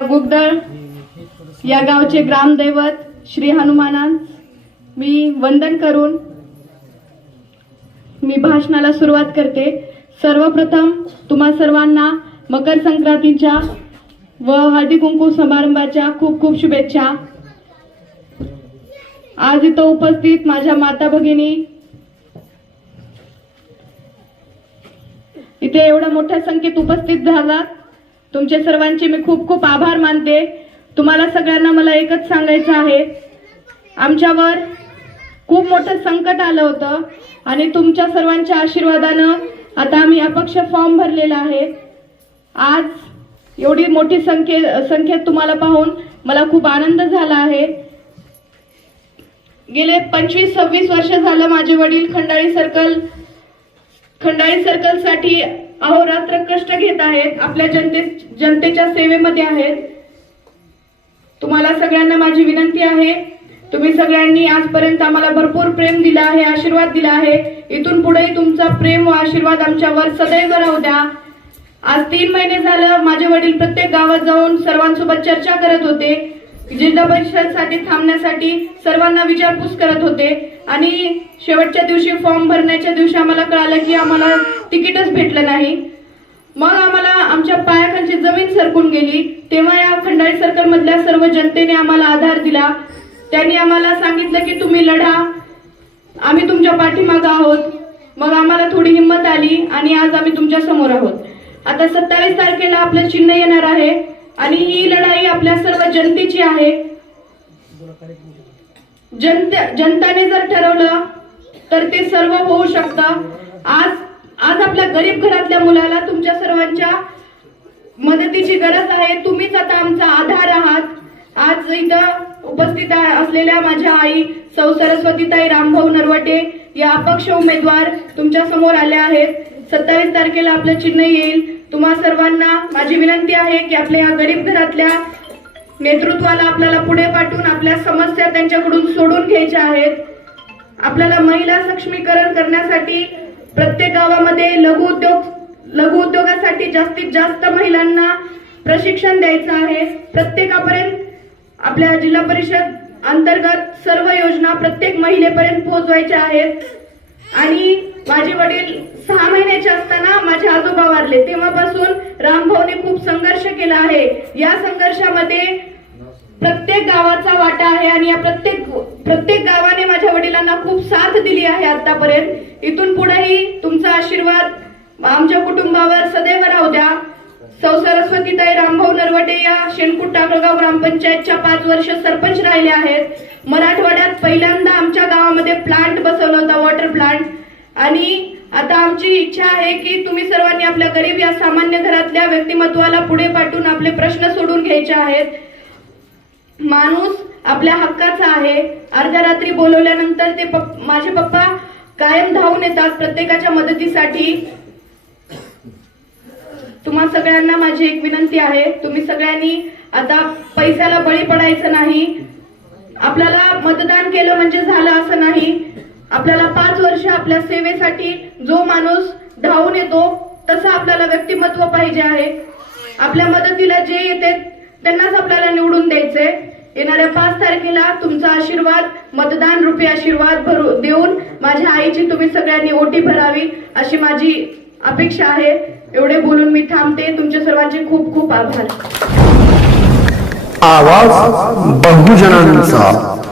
गुगदळ या गावचे ग्रामदैवत श्री हनुमानांस मी वंदन करून मी भाषणाला सुरुवात करते। सर्वप्रथम तुम्हा सर्वांना मकर संक्रांतीच्या व हळदी कुंकू समारंभाच्या खूप खूप शुभेच्छा। आज इथं उपस्थित माझ्या माता भगिनी, इथे एवढ्या मोठ्या संख्येत उपस्थित झालात, तुमचे सर्वांचे मी खूप खूप आभार मानते। तुम्हाला सगळ्यांना मला एकच सांगायचं आहे, आमच्यावर खूप मोठं संकट आलं होतं आणि तुमच्या सर्वांच्या आशीर्वादानं आता आम्ही अपक्ष फॉर्म भरलेला आहे। आज एवढी मोठी संख्येत तुम्हाला पाहून मला खूप आनंद झाला आहे। गेले 25-26 वर्ष झालं माझे वडील खंडाळी सर्कल साठी अहोरात्र कष्ट घेत आहेत, आपल्या जनतेच्या सेवेमध्ये आहेत। तुम्हाला सगळ्यांना माझी विनंती आहे, तुम्ही सगळ्यांनी आजपर्यंत आम्हाला भरपूर प्रेम दिला आहे, आशीर्वाद दिला आहे। इथून पुढेही तुमचा प्रेम व आशीर्वाद आमच्यावर सदैव राहू द्या। आज 3 महिने झालं माझे वडील प्रत्येक गावात जाऊन सर्वांसोबत चर्चा करत होते, जिल्हा परिषदसाठी थांबण्यासाठी सर्वांना विचारपूस करत होते आणि शेवटच्या दिवशी फॉर्म भरण्याच्या दिवशी आम्हाला कळालं की आम्हाला तिकीटच भेटलं नाही। मग आम्हाला आमच्या पायाखालची जमीन सरकून गेली। तेव्हा या खंडाळी सर्कल मधल्या सर्व जनतेने आम्हाला आधार दिला। त्यांनी आम्हाला सांगितलं की तुम्ही लढा, आम्ही तुमच्या पाठीमागे आहोत। मग आम्हाला थोडी हिंमत आली आणि आज आम्ही तुमच्या समोर आहोत। आता 27 तारखेला आपलं चिन्ह येणार आहे आणि ही लढाई आपल्या सर्व जनतेची आहे। जनताने जर ठरवलं तर ते सर्व होऊ शकतं। आज आपल्या गरीब घरातल्या मुलाला तुमच्या सर्वांच्या मदतीची गरज आहे। तुम्हीच आता आमचा आधार आहात। आज इथं उपस्थित असलेल्या माझ्या आई सौ सरस्वतीताई रामभाऊ नरवटे या अपक्ष उमेदवार तुमच्या समोर आल्या आहेत। 27 तारखेला आपलं चिन्ह येईल। तुम्हा सर्वांना माझी विनंती आहे की आपल्या या गरीब घरातल्या नेतृत्वाला आपल्याला पुढे पाठवून आपल्या समस्या त्यांच्याकडून सोडून घ्यायच्या आहेत। आपल्याला महिला सक्षमीकरण करण्यासाठी प्रत्येक गावामध्ये लघु उद्योगासाठी जास्तीत जास्त महिलांना प्रशिक्षण द्यायचं आहे। प्रत्येकापर्यंत आपल्या जिल्हा परिषद अंतर्गत सर्व योजना प्रत्येक महिलेपर्यंत पोहोचवायच्या आहेत। आणि माझे वडील 6 महिन्याचे असताना माझे आजोबा वारले, तेव्हापासून रामभाऊने खूप संघर्ष केला आहे। या संघर्षामध्ये प्रत्येक गावाचा वाटा आहे आणि या प्रत्येक गावाने माझ्या वडिलांना खूप साथ दिली आहे आतापर्यंत। इथून पुढेही तुमचा आशीर्वाद आमच्या कुटुंबावर सदैव राहू द्या। सौ सरस्वतीताई रामभाऊ नरवटे या शेणकुट टाकळगाव ग्रामपंचायतच्या 5 वर्ष सरपंच राहिले आहेत। मराठवाड्यात पहिल्यांदा आमच्या गावामध्ये प्लांट बसवला होता, वॉटर प्लांट। आणि आता आमची इच्छा आहे की तुम्ही सर्वांनी आपल्या गरीब या सामान्य घरातल्या व्यक्तिमत्वाला पुढे पाठवून आपले प्रश्न सोडून घ्यायचे आहेत। माणूस आपल्या हक्काचा आहे। अर्ध्या रात्री बोलवल्यानंतर ते माझे पप्पा कायम धावून येतात प्रत्येकाच्या मदतीसाठी। तुम्हा सगळ्यांना माझी एक विनंती आहे, तुम्ही सगळ्यांनी आता पैशाला बळी पडायचं नाही। आपल्याला मतदान केलं म्हणजे झालं असं नाही। आपल्याला 5 वर्ष आपल्या सेवेसाठी जो माणूस धावून येतो तसं आपल्याला व्यक्तिमत्व पाहिजे आहे। आपल्या मदतीला जे येते त्यांनाच आपल्याला निवडून द्यायचंय। येणाऱ्या 5 तारखेला तुमचा आशीर्वाद, मतदान रूपी आशीर्वाद देऊन माझ्या आईची तुम्ही सगळ्यांनी ओटी भरावी अशी माझी अपेक्षा आहे। एवढे बोलून मी थांबते। तुमच्या सर्वांचे खूप खूप आभार। आवाज बहुजनांचा।